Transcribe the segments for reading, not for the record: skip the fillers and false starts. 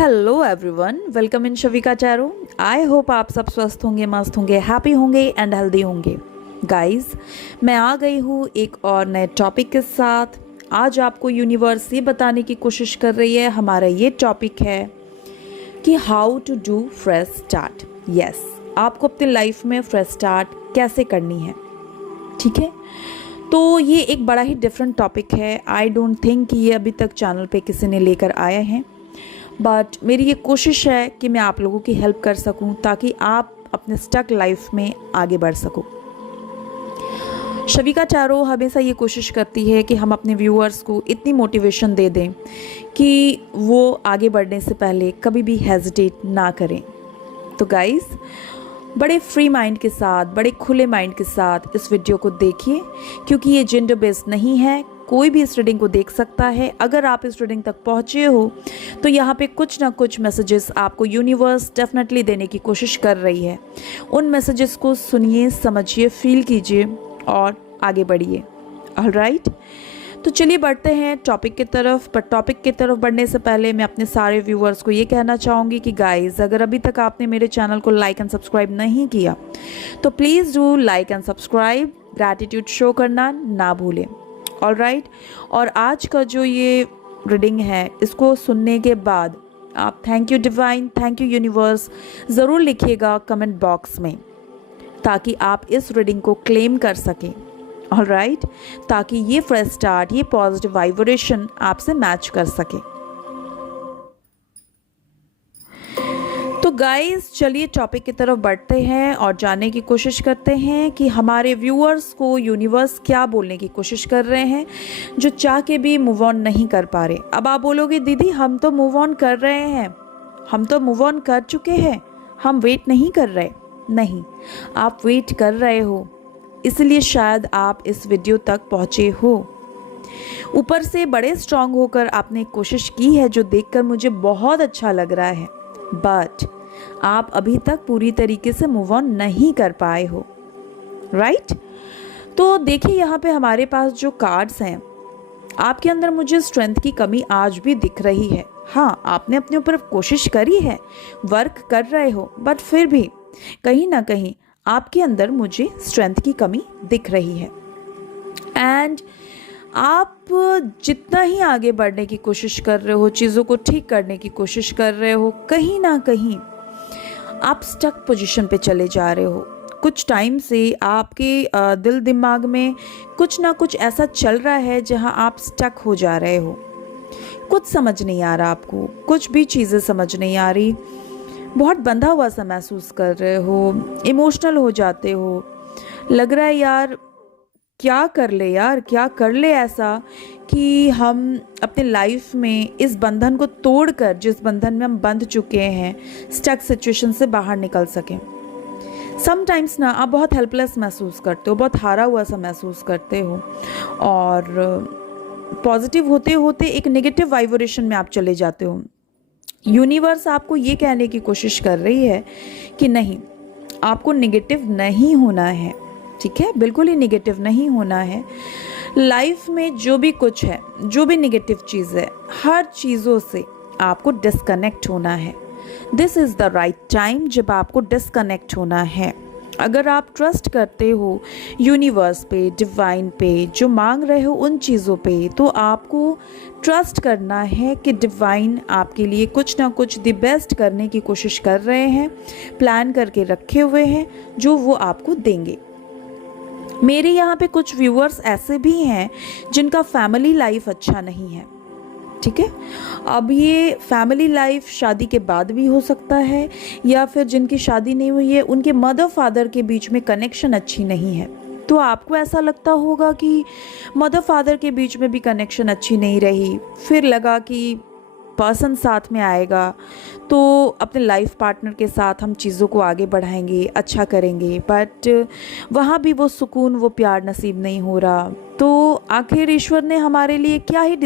Hello everyone, welcome in Shavika tarot. I hope आप सब स्वस्थ होंगे, मस्त होंगे, हैप्पी होंगे एंड हेल्दी होंगे। गाइस, मैं आ गई हूँ एक और नए टॉपिक के साथ। आज आपको यूनिवर्स ये बताने की कोशिश कर रही है, हमारा ये टॉपिक है कि how to do fresh start. Yes, आपको अपनी लाइफ में फ्रेश स्टार्ट कैसे करनी है, ठीक है। तो ये एक बड़ा ही डिफरेंट टॉपिक है। आई डोंट थिंक कि ये अभी तक चैनल पे किसी ने लेकर आए हैं, बट मेरी ये कोशिश है कि मैं आप लोगों की हेल्प कर सकूं ताकि आप अपने स्टक लाइफ में आगे बढ़ सको। शविका टैरो हमेशा ये कोशिश करती है कि हम अपने व्यूअर्स को इतनी मोटिवेशन दे दें कि वो आगे बढ़ने से पहले कभी भी हेजिटेट ना करें। तो गाइस, बड़े फ्री माइंड के साथ, बड़े खुले माइंड के साथ इस वीडियो को देखिए, क्योंकि ये जेंडर बेस्ड नहीं है। कोई भी इस रीडिंग को देख सकता है। अगर आप इस रीडिंग तक पहुँचे हो तो यहाँ पे कुछ ना कुछ मैसेजेस आपको यूनिवर्स डेफिनेटली देने की कोशिश कर रही है। उन मैसेजेस को सुनिए, समझिए, फील कीजिए और आगे बढ़िए। ऑलराइट, तो चलिए बढ़ते हैं टॉपिक की तरफ। पर टॉपिक की तरफ बढ़ने से पहले मैं अपने सारे व्यूअर्स को ये कहना चाहूँगी कि गाइस, अगर अभी तक आपने मेरे चैनल को लाइक एंड सब्सक्राइब नहीं किया तो please do like and subscribe. Gratitude show करना ना भूलें। ऑलराइट, और आज का जो ये रीडिंग है, इसको सुनने के बाद आप thank you divine, thank you universe ज़रूर लिखिएगा कमेंट बॉक्स में, ताकि आप इस रीडिंग को क्लेम कर सकें। ऑलराइट, ताकि ये फ्रेश स्टार्ट, ये पॉजिटिव वाइब्रेशन आपसे मैच कर सके। तो गाइस, चलिए टॉपिक की तरफ बढ़ते हैं और जानने की कोशिश करते हैं कि हमारे व्यूअर्स को यूनिवर्स क्या बोलने की कोशिश कर रहे हैं, जो चाह के भी मूव ऑन नहीं कर पा रहे। अब आप बोलोगे दीदी, हम तो मूव ऑन कर रहे हैं, हम तो मूव ऑन कर चुके हैं, हम वेट नहीं कर रहे। नहीं, आप वेट कर रहे हो, इसलिए शायद आप इस वीडियो तक पहुँचे हो। ऊपर से बड़े स्ट्रांग होकर आपने कोशिश की है, जो देखकर मुझे बहुत अच्छा लग रहा है, बट आप अभी तक पूरी तरीके से मूव ऑन नहीं कर पाए हो। राइट, तो देखिए यहाँ पे हमारे पास जो कार्ड्स हैं, आपके अंदर मुझे स्ट्रेंथ की कमी आज भी दिख रही है। हाँ, आपने अपने ऊपर कोशिश करी है, वर्क कर रहे हो, बट फिर भी कहीं ना कहीं आपके अंदर मुझे स्ट्रेंथ की कमी दिख रही है। एंड आप जितना ही आगे बढ़ने की कोशिश कर रहे हो, चीज़ों को ठीक करने की कोशिश कर रहे हो, कहीं ना कहीं आप स्टक पोजीशन पे चले जा रहे हो। कुछ टाइम से आपके दिल दिमाग में कुछ ना कुछ ऐसा चल रहा है जहां आप स्टक हो जा रहे हो। कुछ समझ नहीं आ रहा आपको, कुछ भी चीज़ें समझ नहीं आ रही, बहुत बंधा हुआ सा महसूस कर रहे हो, इमोशनल हो जाते हो। लग रहा है यार, क्या कर ले यार, क्या कर ले ऐसा कि हम अपने लाइफ में इस बंधन को तोड़कर, जिस बंधन में हम बंध चुके हैं, स्टक सिचुएशन से बाहर निकल सकें। समटाइम्स ना आप बहुत हेल्पलेस महसूस करते हो, बहुत हारा हुआ सा महसूस करते हो, और पॉजिटिव होते होते एक नेगेटिव वाइब्रेशन में आप चले जाते हो। यूनिवर्स आपको ये कहने की कोशिश कर रही है कि नहीं, आपको नेगेटिव नहीं होना है, ठीक है, बिल्कुल ही नेगेटिव नहीं होना है। लाइफ में जो भी कुछ है, जो भी नेगेटिव चीज़ है, हर चीज़ों से आपको डिस्कनेक्ट होना है। This is the right time जब आपको डिस्कनेक्ट होना है। अगर आप ट्रस्ट करते हो यूनिवर्स पे, डिवाइन पे, जो मांग रहे हो उन चीज़ों पे, तो आपको ट्रस्ट करना है कि डिवाइन आपके लिए कुछ ना कुछ द बेस्ट करने की कोशिश कर रहे हैं, प्लान करके रखे हुए हैं, जो वो आपको देंगे। मेरे यहाँ पे कुछ व्यूअर्स ऐसे भी हैं जिनका फैमिली लाइफ अच्छा नहीं है, ठीक है। अब ये फैमिली लाइफ शादी के बाद भी हो सकता है, या फिर जिनकी शादी नहीं हुई है उनके मदर फादर के बीच में कनेक्शन अच्छी नहीं है। तो आपको ऐसा लगता होगा कि मदर फादर के बीच में भी कनेक्शन अच्छी नहीं रही, फिर लगा कि पर्सन साथ में आएगा तो अपने लाइफ पार्टनर के साथ हम चीज़ों को आगे बढ़ाएंगे, अच्छा करेंगे, बट वहाँ भी वो सुकून, वो प्यार नसीब नहीं हो रहा। तो आखिर ईश्वर ने हमारे लिए क्या ही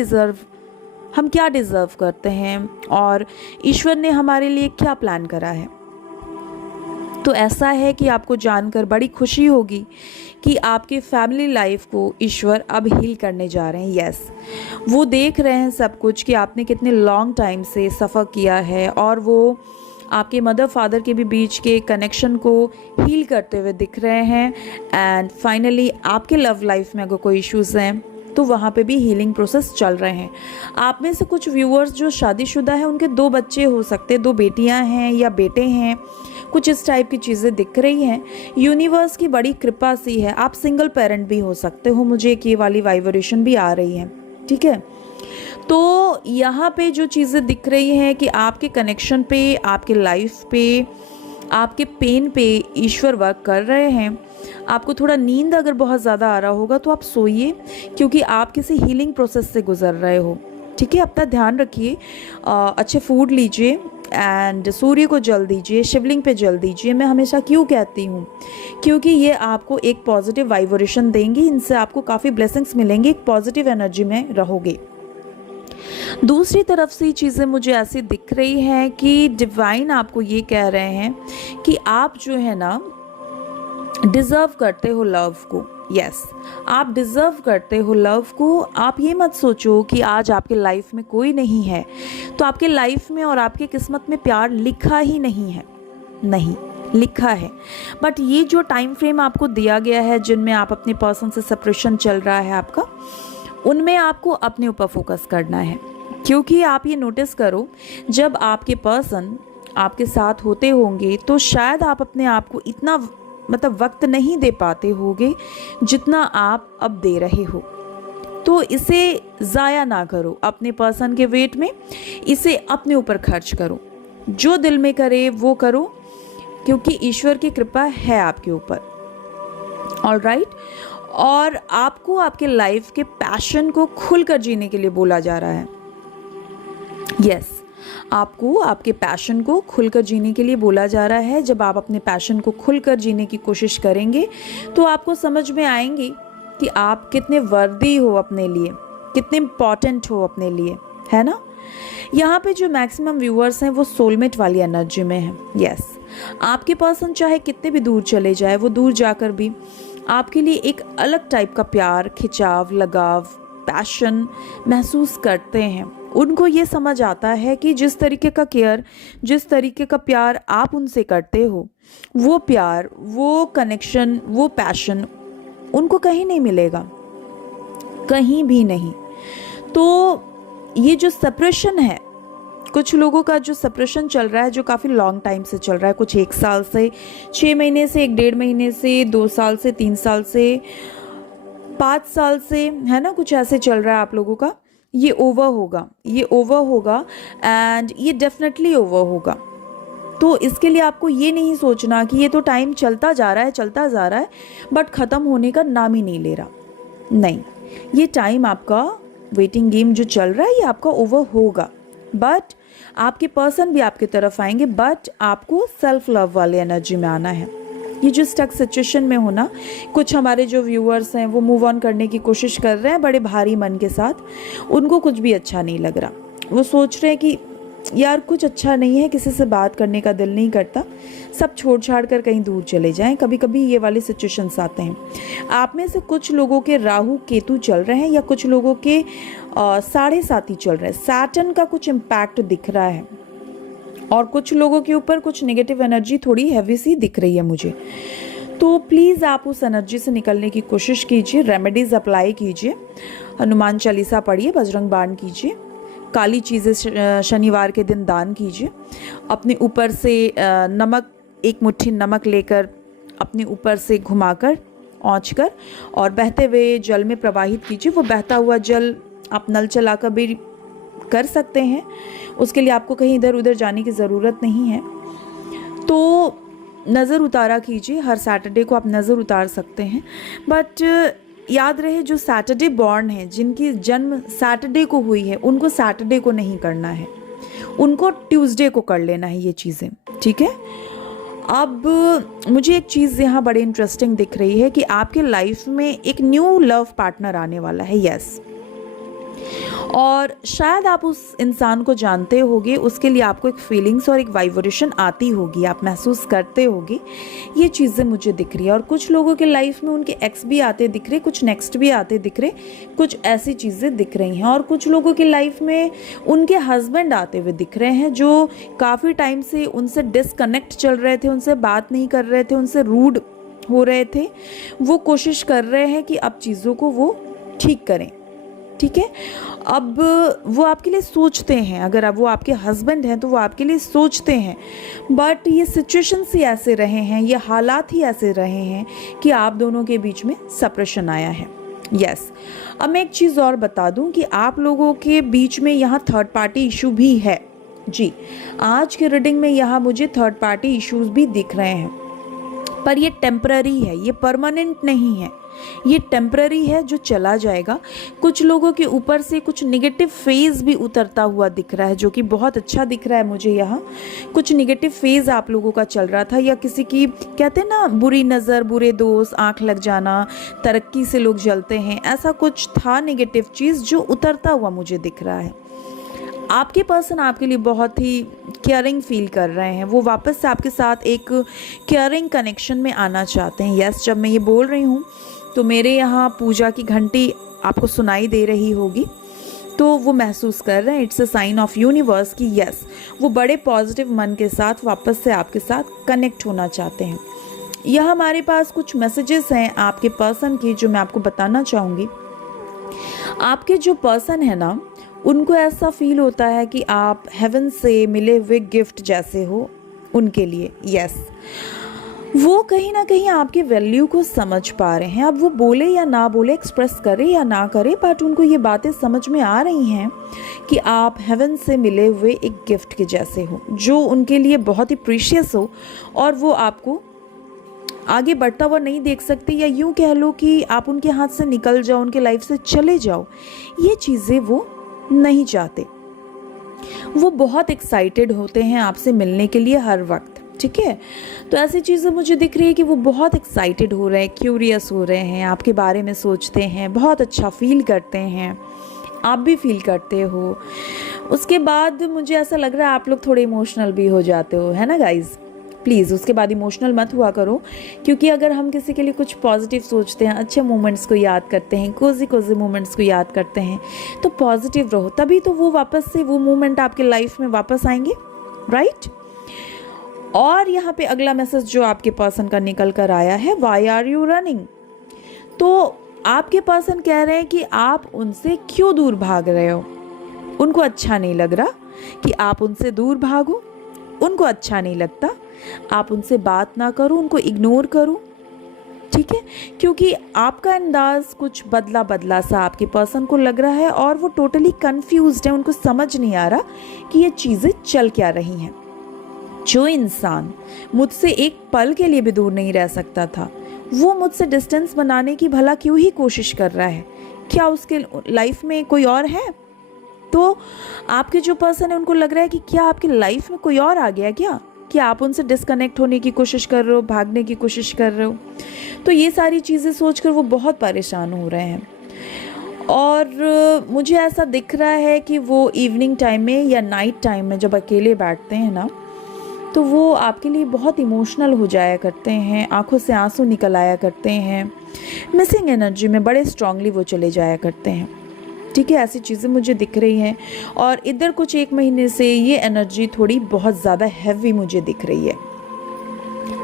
हम क्या डिज़र्व करते हैं, और ईश्वर ने हमारे लिए क्या प्लान करा है। तो ऐसा है कि आपको जानकर बड़ी खुशी होगी कि आपके फैमिली लाइफ को ईश्वर अब हील करने जा रहे हैं। यस, वो देख रहे हैं सब कुछ कि आपने कितने लॉन्ग टाइम से सफ़र किया है, और वो आपके मदर फादर के भी बीच के कनेक्शन को हील करते हुए दिख रहे हैं। एंड फाइनली आपके लव लाइफ में अगर कोई इश्यूज़ हैं तो वहाँ पे भी हीलिंग प्रोसेस चल रहे हैं। आप में से कुछ व्यूअर्स जो शादीशुदा हैं, उनके 2 बच्चे हो सकते हैं, 2 बेटियां हैं या बेटे हैं, कुछ इस टाइप की चीज़ें दिख रही हैं। यूनिवर्स की बड़ी कृपा सी है। आप सिंगल पेरेंट भी हो सकते हो, मुझे एक ये वाली वाइब्रेशन भी आ रही है। ठीक है, तो यहाँ पे जो चीज़ें दिख रही हैं कि आपके कनेक्शन पे, आपके लाइफ पे, आपके पेन पे ईश्वर वर्क कर रहे हैं। आपको थोड़ा नींद अगर बहुत ज़्यादा आ रहा होगा तो आप सोइए, क्योंकि आप किसी हीलिंग प्रोसेस से गुजर रहे हो। ठीक है, अपना ध्यान रखिए, अच्छे फूड लीजिए एंड सूर्य को जल दीजिए, शिवलिंग पे जल दीजिए। मैं हमेशा क्यों कहती हूँ, क्योंकि ये आपको एक पॉजिटिव वाइब्रेशन देंगी, इनसे आपको काफ़ी ब्लेसिंग्स मिलेंगी, एक पॉजिटिव एनर्जी में रहोगे। दूसरी तरफ से चीज़ें मुझे ऐसी दिख रही हैं कि डिवाइन आपको ये कह रहे हैं कि आप जो है ना डिज़र्व करते हो लव को। यस, आप डिज़र्व करते हो लव को। आप ये मत सोचो कि आज आपके लाइफ में कोई नहीं है तो आपके लाइफ में और आपके किस्मत में प्यार लिखा ही नहीं है। नहीं, लिखा है, बट ये जो टाइम फ्रेम आपको दिया गया है, जिनमें आप अपने पर्सन से सेपरेशन चल रहा है आपका, उनमें आपको अपने ऊपर फोकस करना है। क्योंकि आप ये नोटिस करो, जब आपके पर्सन आपके साथ होते होंगे तो शायद आप अपने आप को इतना वक्त नहीं दे पाते होगे जितना आप अब दे रहे हो। तो इसे ज़ाया ना करो अपने पर्सन के वेट में, इसे अपने ऊपर खर्च करो। जो दिल में करे वो करो, क्योंकि ईश्वर की कृपा है आपके ऊपर। ऑलराइट, और आपको आपके लाइफ के पैशन को खुलकर जीने के लिए बोला जा रहा है। यस, आपको आपके पैशन को खुलकर जीने के लिए बोला जा रहा है। जब आप अपने पैशन को खुलकर जीने की कोशिश करेंगे तो आपको समझ में आएंगे कि आप कितने वर्दी हो अपने लिए, कितने इम्पॉर्टेंट हो अपने लिए, है ना। यहाँ पे जो मैक्सिमम व्यूअर्स हैं वो सोलमेट वाली एनर्जी में हैं। यस, आपके पर्सन चाहे कितने भी दूर चले जाए, वो दूर जाकर भी आपके लिए एक अलग टाइप का प्यार, खिंचाव, लगाव, पैशन महसूस करते हैं। उनको ये समझ आता है कि जिस तरीके का केयर, जिस तरीके का प्यार आप उनसे करते हो, वो प्यार, वो कनेक्शन, वो पैशन उनको कहीं नहीं मिलेगा, कहीं भी नहीं। तो ये जो सेपरेशन है, कुछ लोगों का जो सेपरेशन चल रहा है, जो काफ़ी लॉन्ग टाइम से चल रहा है, कुछ 1 साल से, 6 महीने से, 1 महीने से, 2 साल से, 3 साल से, 5 साल से, है ना, कुछ ऐसे चल रहा है आप लोगों का, ये ओवर होगा, ये ओवर होगा एंड ये डेफिनेटली ओवर होगा। तो इसके लिए आपको ये नहीं सोचना कि ये तो टाइम चलता जा रहा है, चलता जा रहा है, बट ख़त्म होने का नाम ही नहीं ले रहा। नहीं, ये टाइम आपका वेटिंग गेम जो चल रहा है ये आपका ओवर होगा, बट आपके पर्सन भी आपकी तरफ आएंगे, बट आपको सेल्फ लव वाले एनर्जी में आना है। ये जो स्टक सिचुएशन में हो ना, कुछ हमारे जो व्यूअर्स हैं वो मूव ऑन करने की कोशिश कर रहे हैं बड़े भारी मन के साथ, उनको कुछ भी अच्छा नहीं लग रहा। वो सोच रहे हैं कि यार कुछ अच्छा नहीं है, किसी से बात करने का दिल नहीं करता, सब छोड़ छाड़ कर कहीं दूर चले जाएं। कभी कभी ये वाले सिचुएशंस आते हैं। आप में से कुछ लोगों के राहु केतु चल रहे हैं या कुछ लोगों के 7.5 चल रहे हैं। सैटर्न का कुछ इम्पैक्ट दिख रहा है और कुछ लोगों के ऊपर कुछ नेगेटिव एनर्जी थोड़ी हैवी सी दिख रही है मुझे। तो प्लीज़ आप उस एनर्जी से निकलने की कोशिश कीजिए, रेमेडीज़ अप्लाई कीजिए, हनुमान चालीसा पढ़िए, बजरंग बाण कीजिए, काली चीज़ें शनिवार के दिन दान कीजिए, अपने ऊपर से नमक, 1 मुट्ठी नमक लेकर अपने ऊपर से घुमाकर, औंचकर और बहते हुए जल में प्रवाहित कीजिए। वो बहता हुआ जल आप नल चलाकर भी कर सकते हैं, उसके लिए आपको कहीं इधर उधर जाने की ज़रूरत नहीं है। तो नज़र उतारा कीजिए, हर सैटरडे को आप नज़र उतार सकते हैं, बट याद रहे जो सैटरडे बॉर्न है, जिनकी जन्म सैटरडे को हुई है, उनको सैटरडे को नहीं करना है, उनको ट्यूसडे को कर लेना है ये चीज़ें, ठीक है। अब मुझे एक चीज़ यहाँ बड़ी इंटरेस्टिंग दिख रही है कि आपके लाइफ में एक न्यू लव पार्टनर आने वाला है। यस, और शायद आप उस इंसान को जानते होगे, उसके लिए आपको एक फीलिंग्स और एक वाइब्रेशन आती होगी, आप महसूस करते होगे। ये चीज़ें मुझे दिख रही है। और कुछ लोगों के लाइफ में उनके एक्स भी आते दिख रहे, कुछ नेक्स्ट भी आते दिख रहे, कुछ ऐसी चीज़ें दिख रही हैं। और कुछ लोगों की लाइफ में उनके हस्बैंड आते हुए दिख रहे हैं, जो काफ़ी टाइम से उनसे डिसकनेक्ट चल रहे थे, उनसे बात नहीं कर रहे थे, उनसे रूड हो रहे थे। वो कोशिश कर रहे हैं कि अब चीज़ों को वो ठीक करें, ठीक है। अब वो आपके लिए सोचते हैं, अगर अब वो आपके हस्बैंड हैं तो वो आपके लिए सोचते हैं, बट ये सिचुएशंस ही ऐसे रहे हैं, ये हालात ही ऐसे रहे हैं कि आप दोनों के बीच में सेपरेशन आया है। यस, अब मैं एक चीज़ और बता दूं कि आप लोगों के बीच में यहाँ थर्ड पार्टी इशू भी है। जी, आज के रीडिंग में यहाँ मुझे थर्ड पार्टी इश्यूज भी दिख रहे हैं, पर ये टेम्पररी है, ये परमानेंट नहीं है, ये टेम्पररी है जो चला जाएगा। कुछ लोगों के ऊपर से कुछ नेगेटिव फेज भी उतरता हुआ दिख रहा है, जो कि बहुत अच्छा दिख रहा है मुझे। यहाँ कुछ नेगेटिव फेज आप लोगों का चल रहा था, या किसी की कहते हैं ना बुरी नज़र, बुरे दोस्त, आंख लग जाना, तरक्की से लोग जलते हैं, ऐसा कुछ था नेगेटिव चीज़ जो उतरता हुआ मुझे दिख रहा है। आपके पर्सन आपके लिए बहुत ही केयरिंग फील कर रहे हैं, वो वापस से आपके साथ एक केयरिंग कनेक्शन में आना चाहते हैं। यस, जब मैं ये बोल रही हूँ तो मेरे यहाँ पूजा की घंटी आपको सुनाई दे रही होगी, तो वो महसूस कर रहे हैं, it's a sign of universe कि यस, वो बड़े पॉजिटिव मन के साथ वापस से आपके साथ कनेक्ट होना चाहते हैं। यह हमारे पास कुछ मैसेजेस हैं आपके पर्सन की जो मैं आपको बताना चाहूँगी। आपके जो पर्सन है ना, उनको ऐसा फील होता है कि आप हेवन से मिले हुए गिफ्ट जैसे हो उनके लिए। यस, वो कहीं ना कहीं आपके वैल्यू को समझ पा रहे हैं। अब वो बोले या ना बोले, एक्सप्रेस करे या ना करे, बट उनको ये बातें समझ में आ रही हैं कि आप हेवन से मिले हुए एक गिफ्ट के जैसे हो, जो उनके लिए बहुत ही प्रीशियस हो, और वो आपको आगे बढ़ता हुआ नहीं देख सकते, या यूँ कह लो कि आप उनके हाथ से निकल जाओ, उनके लाइफ से चले जाओ। ये चीज़ें वो नहीं चाहते। वो बहुत एक्साइटेड होते हैं आपसे मिलने के लिए हर वक्त, ठीक है। तो ऐसी चीज़ें मुझे दिख रही है कि वो बहुत एक्साइटेड हो रहे हैं, क्यूरियस हो रहे हैं, आपके बारे में सोचते हैं, बहुत अच्छा फील करते हैं, आप भी फील करते हो। उसके बाद मुझे ऐसा लग रहा है आप लोग थोड़े इमोशनल भी हो जाते हो, है ना गाइज। प्लीज़ उसके बाद इमोशनल मत हुआ करो, क्योंकि अगर हम किसी के लिए कुछ पॉजिटिव सोचते हैं, अच्छे मोमेंट्स को याद करते हैं, कोजी मोमेंट्स को याद करते हैं, तो पॉजिटिव रहो, तभी तो वो वापस से वो मोमेंट आपके लाइफ में वापस आएंगे, राइट। और यहाँ पे अगला मैसेज जो आपके पर्सन का निकल कर आया है, वाई आर यू रनिंग। तो आपके पर्सन कह रहे हैं कि आप उनसे क्यों दूर भाग रहे हो। उनको अच्छा नहीं लग रहा कि आप उनसे दूर भागो, उनको अच्छा नहीं लगता आप उनसे बात ना करो, उनको इग्नोर करो, ठीक है, क्योंकि आपका अंदाज कुछ बदला बदला सा आपके पर्सन को लग रहा है, और वो टोटली कंफ्यूज्ड है, उनको समझ नहीं आ रहा कि ये चीज़ें चल क्या रही हैं। जो इंसान मुझसे एक पल के लिए भी दूर नहीं रह सकता था, वो मुझसे डिस्टेंस बनाने की भला क्यों ही कोशिश कर रहा है। क्या उसके लाइफ में कोई और है? तो आपके जो पर्सन है उनको लग रहा है कि क्या आपकी लाइफ में कोई और आ गया क्या, कि आप उनसे डिस्कनेक्ट होने की कोशिश कर रहे हो, भागने की कोशिश कर रहे हो। तो ये सारी चीज़ें सोचकर वो बहुत परेशान हो रहे हैं। और मुझे ऐसा दिख रहा है कि वो इवनिंग टाइम में या नाइट टाइम में जब अकेले बैठते हैं ना, तो वो आपके लिए बहुत इमोशनल हो जाया करते हैं, आंखों से आंसू निकल आया करते हैं, मिसिंग एनर्जी में बड़े स्ट्रांगली वो चले जाया करते हैं, ठीक है। ऐसी चीज़ें मुझे दिख रही हैं। और इधर कुछ 1 महीने से ये एनर्जी थोड़ी बहुत ज़्यादा हैवी मुझे दिख रही है।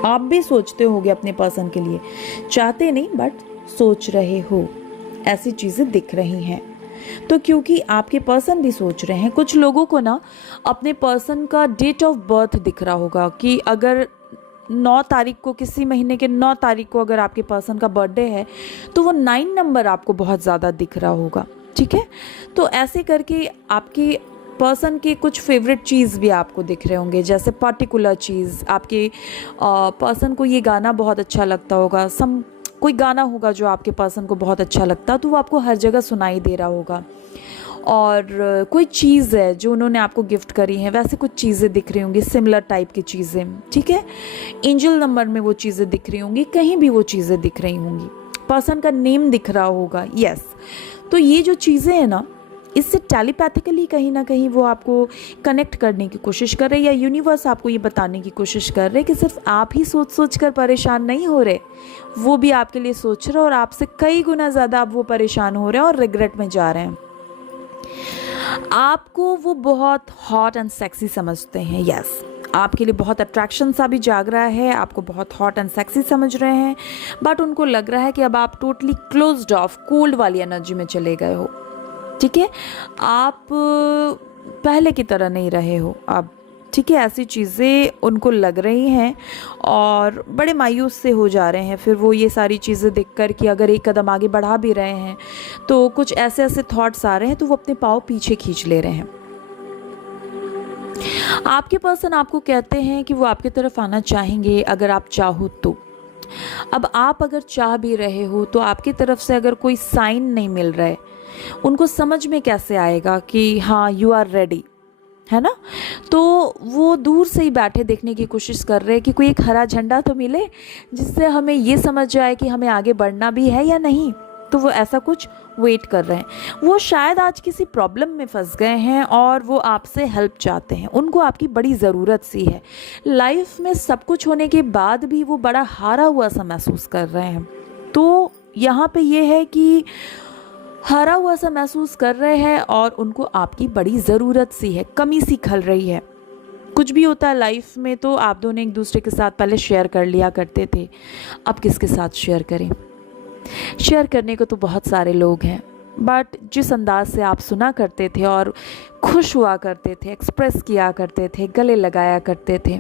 आप भी सोचते होगे अपने पर्सन के लिए, चाहते नहीं बट सोच रहे हो, ऐसी चीज़ें दिख रही हैं। तो क्योंकि आपके पर्सन भी सोच रहे हैं, कुछ लोगों को ना अपने पर्सन का डेट ऑफ बर्थ दिख रहा होगा कि अगर 9 तारीख को, किसी महीने के 9 तारीख को अगर आपके पर्सन का बर्थडे है, तो वो 9 नंबर आपको बहुत ज़्यादा दिख रहा होगा, ठीक है। तो ऐसे करके आपके पर्सन के कुछ फेवरेट चीज़ भी आपको दिख रहे होंगे, जैसे पर्टिकुलर चीज़ आपके पर्सन को ये गाना बहुत अच्छा लगता होगा, कोई गाना होगा जो आपके पर्सन को बहुत अच्छा लगता, तो वो आपको हर जगह सुनाई दे रहा होगा। और कोई चीज़ है जो उन्होंने आपको गिफ्ट करी है, वैसे कुछ चीज़ें दिख रही होंगी, सिमिलर टाइप की चीज़ें, ठीक है। एंजल नंबर में वो चीज़ें दिख रही होंगी, कहीं भी वो चीज़ें दिख रही होंगी, पर्सन का नेम दिख रहा होगा। यस, तो ये जो चीज़ें हैं ना, इससे टेलीपैथिकली कहीं ना कहीं वो आपको कनेक्ट करने की कोशिश कर रहे हैं, या यूनिवर्स आपको ये बताने की कोशिश कर रहे हैं कि सिर्फ आप ही सोच सोच कर परेशान नहीं हो रहे, वो भी आपके लिए सोच रहे हैं और आपसे कई गुना ज़्यादा आप वो परेशान हो रहे हैं और रिग्रेट में जा रहे हैं। आपको वो बहुत हॉट एंड सेक्सी समझते हैं। यस, आपके लिए बहुत अट्रैक्शन सा भी जाग रहा है, आपको बहुत हॉट एंड सेक्सी समझ रहे हैं, बट उनको लग रहा है कि अब आप टोटली क्लोज्ड ऑफ, कोल्ड वाली एनर्जी में चले गए हो। ठीक है, आप पहले की तरह नहीं रहे हो अब। ठीक है, ऐसी चीज़ें उनको लग रही हैं और बड़े मायूस से हो जा रहे हैं फिर वो ये सारी चीज़ें देखकर कि अगर एक कदम आगे बढ़ा भी रहे हैं तो कुछ ऐसे ऐसे थॉट्स आ रहे हैं तो वो अपने पाँव पीछे खींच ले रहे हैं। आपके पर्सन आपको कहते हैं कि वो आपकी तरफ आना चाहेंगे अगर आप चाहो तो। अब आप अगर चाह भी रहे हो तो आपकी तरफ से अगर कोई साइन नहीं मिल रहा है, उनको समझ में कैसे आएगा कि हाँ यू आर रेडी, है ना? तो वो दूर से ही बैठे देखने की कोशिश कर रहे हैं कि कोई एक हरा झंडा तो मिले जिससे हमें ये समझ जाए कि हमें आगे बढ़ना भी है या नहीं। तो वो ऐसा कुछ वेट कर रहे हैं। वो शायद आज किसी प्रॉब्लम में फंस गए हैं और वो आपसे हेल्प चाहते हैं, उनको आपकी बड़ी ज़रूरत सी है। लाइफ में सब कुछ होने के बाद भी वो बड़ा हारा हुआ सा महसूस कर रहे हैं। तो यहाँ पे ये है कि हारा हुआ सा महसूस कर रहे हैं और उनको आपकी बड़ी ज़रूरत सी है, कमी सी खल रही है। कुछ भी होता है लाइफ में तो आप दोनों एक दूसरे के साथ पहले शेयर कर लिया करते थे, अब किसके साथ शेयर करें? शेयर करने को तो बहुत सारे लोग हैं, बट जिस अंदाज से आप सुना करते थे और खुश हुआ करते थे, एक्सप्रेस किया करते थे, गले लगाया करते थे,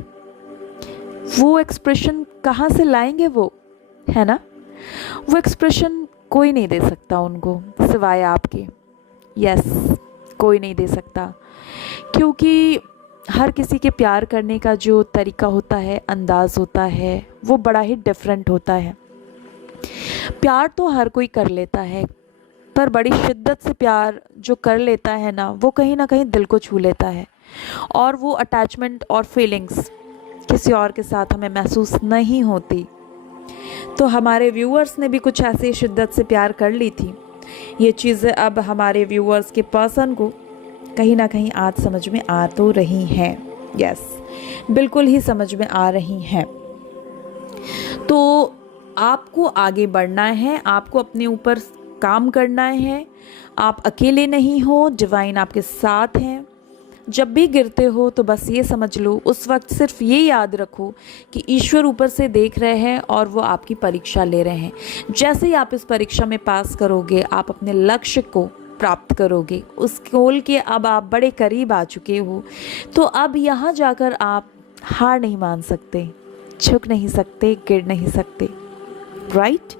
वो एक्सप्रेशन कहाँ से लाएंगे वो, है ना? वो एक्सप्रेशन कोई नहीं दे सकता उनको सिवाय आपके। यस, कोई नहीं दे सकता, क्योंकि हर किसी के प्यार करने का जो तरीका होता है, अंदाज़ होता है, वो बड़ा ही डिफरेंट होता है। प्यार तो हर कोई कर लेता है, पर बड़ी शिद्दत से प्यार जो कर लेता है ना कहीं दिल को छू लेता है और वो अटैचमेंट और फीलिंग्स किसी और के साथ हमें महसूस नहीं होती। तो हमारे व्यूअर्स ने भी कुछ ऐसी शिद्दत से प्यार कर ली थी। ये चीज़ें अब हमारे व्यूअर्स के पर्सन को कहीं ना कहीं आज समझ में आ तो रही हैं। यस, बिल्कुल ही समझ में आ रही हैं। तो आपको आगे बढ़ना है, आपको अपने ऊपर काम करना है। आप अकेले नहीं हो, डिवाइन आपके साथ हैं। जब भी गिरते हो तो बस ये समझ लो, उस वक्त सिर्फ ये याद रखो कि ईश्वर ऊपर से देख रहे हैं और वो आपकी परीक्षा ले रहे हैं। जैसे ही आप इस परीक्षा में पास करोगे, आप अपने लक्ष्य को प्राप्त करोगे। उस गोल के अब आप बड़े करीब आ चुके हो, तो अब यहाँ जाकर आप हार नहीं मान सकते, झुक नहीं सकते, गिर नहीं सकते, राइट?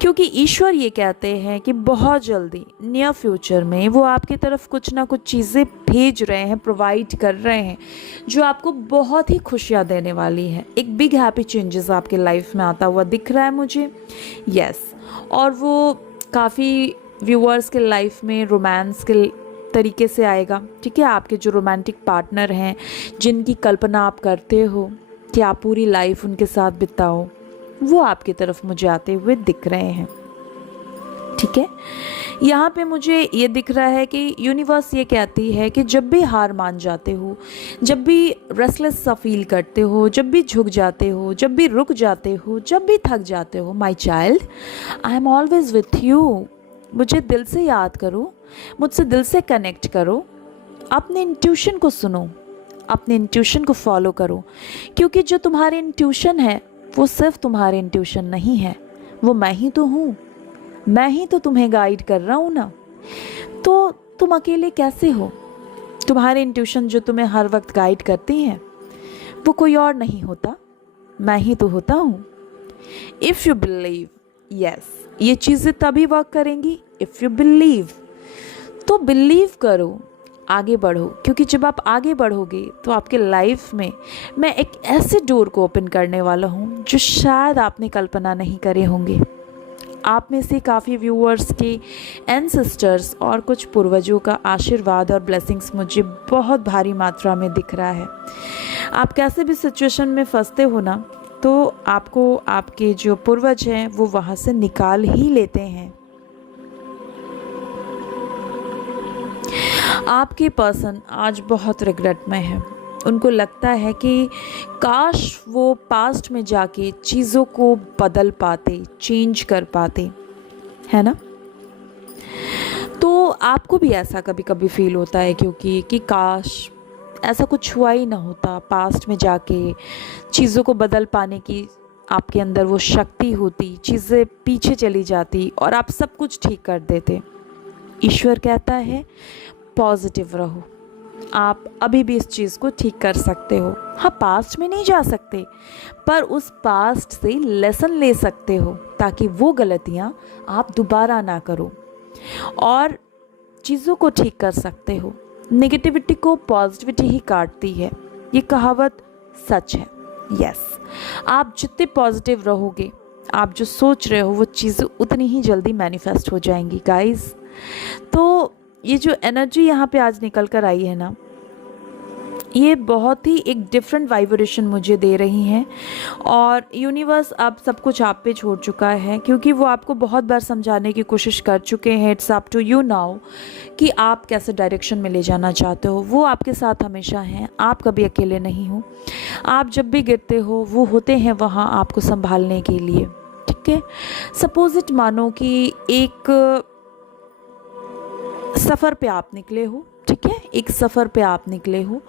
क्योंकि ईश्वर ये कहते हैं कि बहुत जल्दी नियर फ्यूचर में वो आपकी तरफ कुछ ना कुछ चीज़ें भेज रहे हैं, प्रोवाइड कर रहे हैं, जो आपको बहुत ही खुशियाँ देने वाली है। एक बिग हैप्पी चेंजेस आपके लाइफ में आता हुआ दिख रहा है मुझे। यस, और वो काफ़ी व्यूअर्स के लाइफ में रोमांस के तरीके से आएगा। ठीक है, आपके जो रोमांटिक पार्टनर हैं, जिनकी कल्पना आप करते हो कि आप पूरी लाइफ उनके साथ बिताओ, वो आपकी तरफ मुझे आते हुए दिख रहे हैं। ठीक है, यहाँ पे मुझे ये दिख रहा है कि यूनिवर्स ये कहती है कि जब भी हार मान जाते हो, जब भी रेस्टलेस सा फील करते हो, जब भी झुक जाते हो, जब भी रुक जाते हो, जब भी थक जाते हो, my child, I am always with you. मुझे दिल से याद करो, मुझसे दिल से कनेक्ट करो, अपने इंट्यूशन को सुनो, अपने इंट्यूशन को फॉलो करो, क्योंकि जो तुम्हारे इंट्यूशन है वो सिर्फ तुम्हारे इंट्यूशन नहीं है, वो मैं ही तो हूँ, मैं ही तो तुम्हें गाइड कर रहा हूँ ना। तो तुम अकेले कैसे हो? तुम्हारे इंट्यूशन जो तुम्हें हर वक्त गाइड करती हैं वो कोई और नहीं होता, मैं ही तो होता हूँ। इफ़ यू बिलीव, यस, ये चीज़ें तभी वर्क करेंगी इफ़ यू बिलीव। तो बिलीव करो, आगे बढ़ो, क्योंकि जब आप आगे बढ़ोगे तो आपके लाइफ में मैं एक ऐसे डोर को ओपन करने वाला हूँ जो शायद आपने कल्पना नहीं करे होंगे। आप में से काफ़ी व्यूअर्स के एंसेस्टर्स और कुछ पूर्वजों का आशीर्वाद और ब्लेसिंग्स मुझे बहुत भारी मात्रा में दिख रहा है। आप कैसे भी सिचुएशन में फंसते हो ना, तो आपको आपके जो पूर्वज हैं वो वहाँ से निकाल ही लेते हैं। आपके पर्सन आज बहुत रिग्रेट में है। उनको लगता है कि काश वो पास्ट में जाके चीज़ों को बदल पाते, चेंज कर पाते, है ना। तो आपको भी ऐसा कभी कभी फील होता है क्योंकि कि काश ऐसा कुछ हुआ ही ना होता, पास्ट में जाके चीज़ों को बदल पाने की आपके अंदर वो शक्ति होती, चीज़ें पीछे चली जाती और आप सब कुछ ठीक कर देते। ईश्वर कहता है पॉजिटिव रहो, आप अभी भी इस चीज़ को ठीक कर सकते हो। हाँ, पास्ट में नहीं जा सकते पर उस पास्ट से लेसन ले सकते हो ताकि वो गलतियाँ आप दोबारा ना करो और चीज़ों को ठीक कर सकते हो। नेगेटिविटी को पॉजिटिविटी ही काटती है, ये कहावत सच है। यस, आप जितने पॉजिटिव रहोगे, आप जो सोच रहे हो वो चीज़ें उतनी ही जल्दी मैनिफेस्ट हो जाएंगी गाइस। तो ये जो एनर्जी यहाँ पे आज निकल कर आई है ना, ये बहुत ही एक डिफरेंट वाइब्रेशन मुझे दे रही हैं और यूनिवर्स अब सब कुछ आप पे छोड़ चुका है क्योंकि वो आपको बहुत बार समझाने की कोशिश कर चुके हैं। It's up to you now कि आप कैसे डायरेक्शन में ले जाना चाहते हो। वो आपके साथ हमेशा हैं, आप कभी अकेले नहीं हो। आप जब भी गिरते हो वो होते हैं वहाँ आपको संभालने के लिए, ठीक है। सपोज इट मानो कि एक सफ़र पे आप निकले हो, ठीक है, एक सफ़र पे आप निकले हो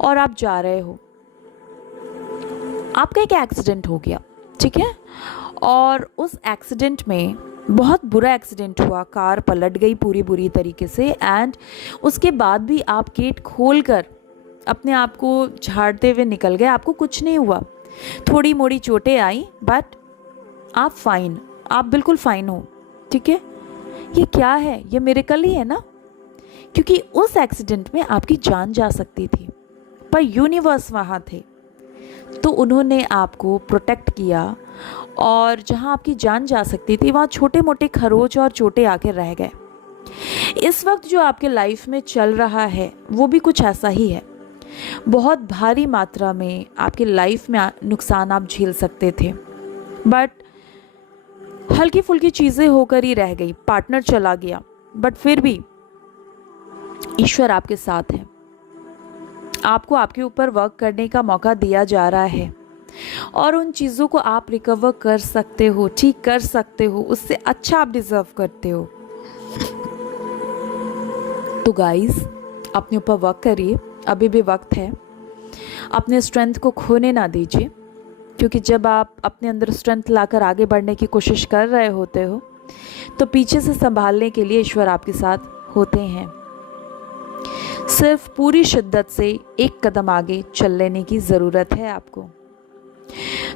और आप जा रहे हो, आपका एक एक्सीडेंट हो गया, ठीक है, और उस एक्सीडेंट में बहुत बुरा एक्सीडेंट हुआ, कार पलट गई पूरी बुरी तरीके से एंड उसके बाद भी आप गेट खोल कर अपने आप को झाड़ते हुए निकल गए, आपको कुछ नहीं हुआ, थोड़ी मोड़ी चोटें आई बट आप फाइन, आप बिल्कुल फाइन हो, ठीक है। ये क्या है, ये मिरेकल ही है ना, क्योंकि उस एक्सीडेंट में आपकी जान जा सकती थी पर यूनिवर्स वहाँ थे तो उन्होंने आपको प्रोटेक्ट किया और जहाँ आपकी जान जा सकती थी वहाँ छोटे मोटे खरोच और चोटें आके रह गए। इस वक्त जो आपके लाइफ में चल रहा है वो भी कुछ ऐसा ही है। बहुत भारी मात्रा में आपकी लाइफ में नुकसान आप झेल सकते थे बट हल्की फुल्की चीज़ें होकर ही रह गई, पार्टनर चला गया बट फिर भी ईश्वर आपके साथ है। आपको आपके ऊपर वर्क करने का मौका दिया जा रहा है और उन चीज़ों को आप रिकवर कर सकते हो, ठीक कर सकते हो, उससे अच्छा आप डिज़र्व करते हो। तो गाइस, अपने ऊपर वर्क करिए, अभी भी वक्त है। अपने स्ट्रेंथ को खोने ना दीजिए क्योंकि जब आप अपने अंदर स्ट्रेंथ लाकर आगे बढ़ने की कोशिश कर रहे होते हो तो पीछे से संभालने के लिए ईश्वर आपके साथ होते हैं। सिर्फ पूरी शिद्दत से एक कदम आगे चल लेने की ज़रूरत है आपको।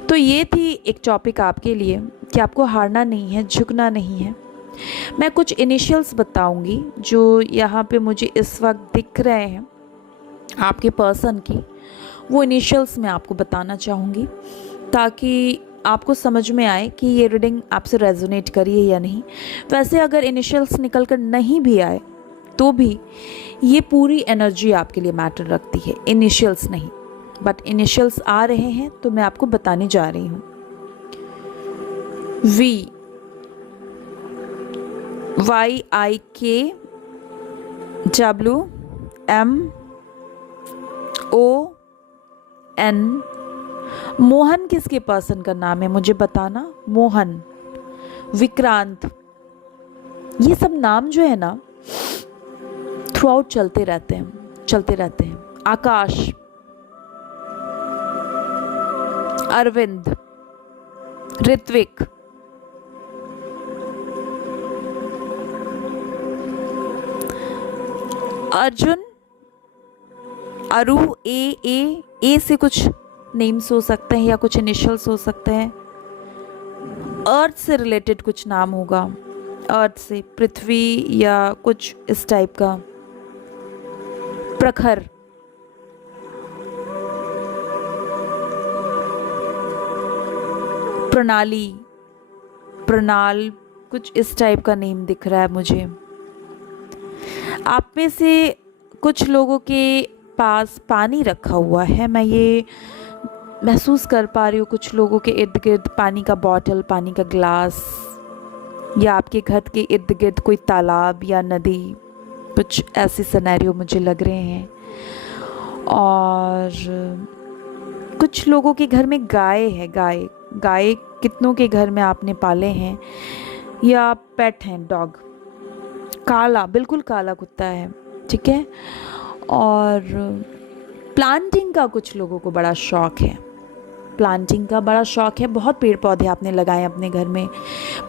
तो ये थी एक टॉपिक आपके लिए कि आपको हारना नहीं है, झुकना नहीं है। मैं कुछ इनिशियल्स बताऊंगी जो यहाँ पे मुझे इस वक्त दिख रहे हैं आपके पर्सन की, वो इनिशियल्स मैं आपको बताना चाहूँगी ताकि आपको समझ में आए कि ये रीडिंग आपसे रेजोनेट करी है या नहीं। वैसे अगर इनिशियल्स निकल कर नहीं भी आए तो भी ये पूरी एनर्जी आपके लिए मैटर रखती है, इनिशियल्स नहीं, बट इनिशियल्स आ रहे हैं तो मैं आपको बताने जा रही हूँ। V, YIK, WMON। मोहन किसके पर्सन का नाम है मुझे बताना। मोहन, विक्रांत, ये सब नाम जो है ना थ्रू आउट चलते रहते हैं। आकाश, अरविंद, ऋत्विक, अर्जुन, अरु, ए से कुछ नेम्स हो सकते हैं या कुछ इनिशियल्स हो सकते हैं। अर्थ से रिलेटेड कुछ नाम होगा, अर्थ से, पृथ्वी या कुछ इस टाइप का। प्रखर, प्रणाली, प्रणाल, कुछ इस टाइप का नेम दिख रहा है मुझे। आप में से कुछ लोगों के पास पानी रखा हुआ है, मैं ये महसूस कर पा रही हूँ। कुछ लोगों के इर्द गिर्द पानी का बॉटल, पानी का ग्लास, या आपके घर के इर्द गिर्द कोई तालाब या नदी कुछ ऐसे सिनेरियो मुझे लग रहे हैं। और कुछ लोगों के घर में गाय है, गाय गाय कितनों के घर में आपने पाले हैं, या पेट हैं, डॉग। काला, बिल्कुल काला कुत्ता है, ठीक है। और प्लांटिंग का कुछ लोगों को बड़ा शौक़ है, प्लांटिंग का बड़ा शौक़ है। बहुत पेड़ पौधे आपने लगाए अपने घर में,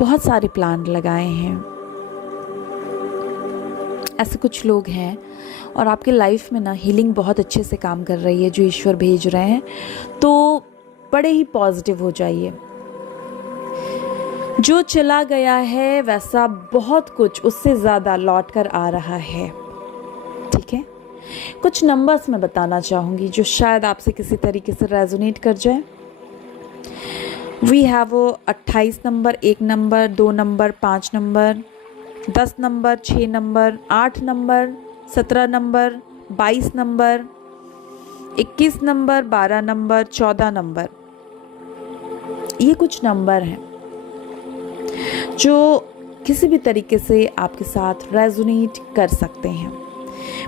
बहुत सारे प्लांट लगाए हैं। ऐसे कुछ लोग हैं और आपके लाइफ में ना हीलिंग बहुत अच्छे से काम कर रही है जो ईश्वर भेज रहे हैं, तो बड़े ही पॉजिटिव हो जाइए। जो चला गया है वैसा बहुत कुछ उससे ज़्यादा लौट कर आ रहा है, ठीक है। कुछ नंबर्स मैं बताना चाहूँगी जो शायद आपसे किसी तरीके से रेजोनेट कर जाए। We have 28 number, 1 number, 2 number, 5 number, 10 number, 6 number, 8 number, 17 number, 22 number, 21 number, 12 number, 14 number. ये कुछ नंबर हैं जो किसी भी तरीके से आपके साथ रेजोनेट कर सकते हैं।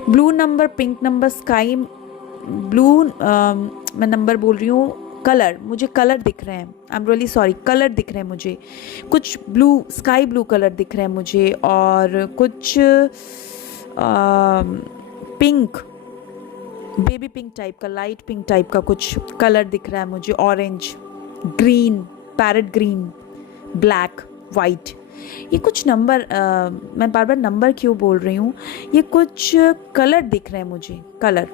Blue number, pink number, sky blue, मैं नंबर बोल रही हूँ, कलर, मुझे कलर दिख रहे हैं, I am really sorry, colour दिख रहे हैं मुझे। कुछ ब्लू, स्काई ब्लू कलर दिख रहे हैं मुझे, और कुछ पिंक, बेबी पिंक टाइप का, लाइट पिंक टाइप का कुछ कलर दिख रहा है मुझे, orange, green, parrot green, black, white. ये कुछ नंबर, मैं बार बार नंबर क्यों बोल रही हूँ, ये कुछ कलर दिख रहे हैं मुझे, कलर,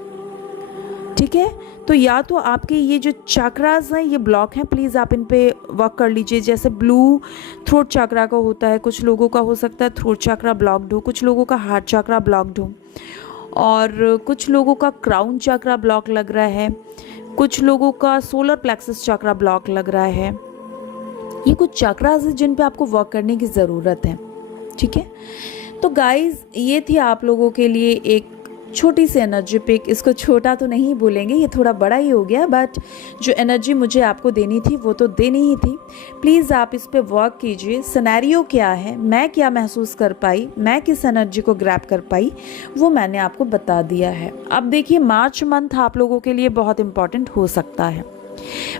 ठीक है। तो या तो आपके ये जो चक्रास हैं ये ब्लॉक हैं, प्लीज़ आप इन पे वर्क कर लीजिए। जैसे ब्लू थ्रोट चक्रा का होता है, कुछ लोगों का हो सकता है थ्रोट चक्रा ब्लॉक्ड हो, कुछ लोगों का हार्ट चक्रा ब्लॉक्ड हो, और कुछ लोगों का क्राउन चक्रा ब्लॉक लग रहा है, कुछ लोगों का सोलर प्लेक्सस चक्रा ब्लॉक लग रहा है। ये कुछ चक्रास हैं जिन पे आपको वर्क करने की ज़रूरत है, ठीक है। तो गाइस, ये थी आप लोगों के लिए एक छोटी सी एनर्जी पिक। इसको छोटा तो नहीं बोलेंगे, ये थोड़ा बड़ा ही हो गया, बट जो एनर्जी मुझे आपको देनी थी वो तो देनी ही थी। प्लीज़ आप इस पे वर्क कीजिए। सिनेरियो क्या है, मैं क्या महसूस कर पाई, मैं किस एनर्जी को ग्रैब कर पाई, वो मैंने आपको बता दिया है। अब देखिए, मार्च मंथ आप लोगों के लिए बहुत इम्पॉर्टेंट हो सकता है।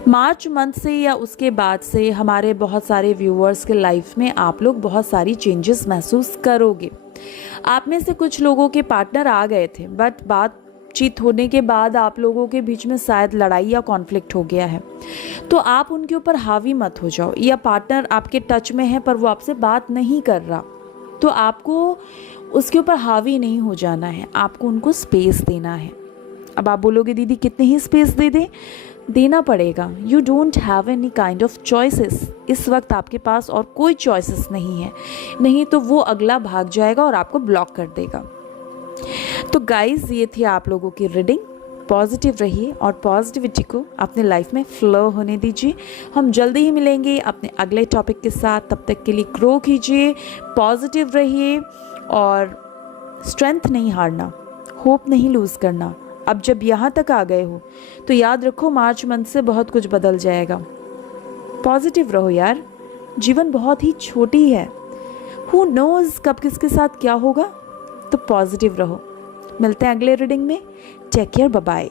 मार्च मंथ से या उसके बाद से हमारे बहुत सारे व्यूअर्स के लाइफ में आप लोग बहुत सारी चेंजेस महसूस करोगे। आप में से कुछ लोगों के पार्टनर आ गए थे, बट बातचीत होने के बाद आप लोगों के बीच में शायद लड़ाई या कॉन्फ्लिक्ट हो गया है, तो आप उनके ऊपर हावी मत हो जाओ। या पार्टनर आपके टच में है पर वो आपसे बात नहीं कर रहा, तो आपको उसके ऊपर हावी नहीं हो जाना है, आपको उनको स्पेस देना है। अब आप बोलोगे दीदी कितने ही स्पेस दे दें, देना पड़ेगा। You don't have any kind of choices. इस वक्त आपके पास और कोई चॉइसेस नहीं है, नहीं तो वो अगला भाग जाएगा और आपको ब्लॉक कर देगा। तो गाइज, ये थी आप लोगों की रीडिंग। पॉजिटिव रहिए और पॉजिटिविटी को अपने लाइफ में फ्लो होने दीजिए। हम जल्दी ही मिलेंगे अपने अगले टॉपिक के साथ। तब तक के लिए ग्रो कीजिए, पॉजिटिव रहिए और स्ट्रेंथ नहीं हारना, होप नहीं लूज़ करना। अब जब यहाँ तक आ गए हो तो याद रखो, मार्च मंथ से बहुत कुछ बदल जाएगा। पॉजिटिव रहो यार, जीवन बहुत ही छोटी है, हु नोज़ कब किसके साथ क्या होगा। तो पॉजिटिव रहो। मिलते हैं अगले रीडिंग में। Take care, bye bye.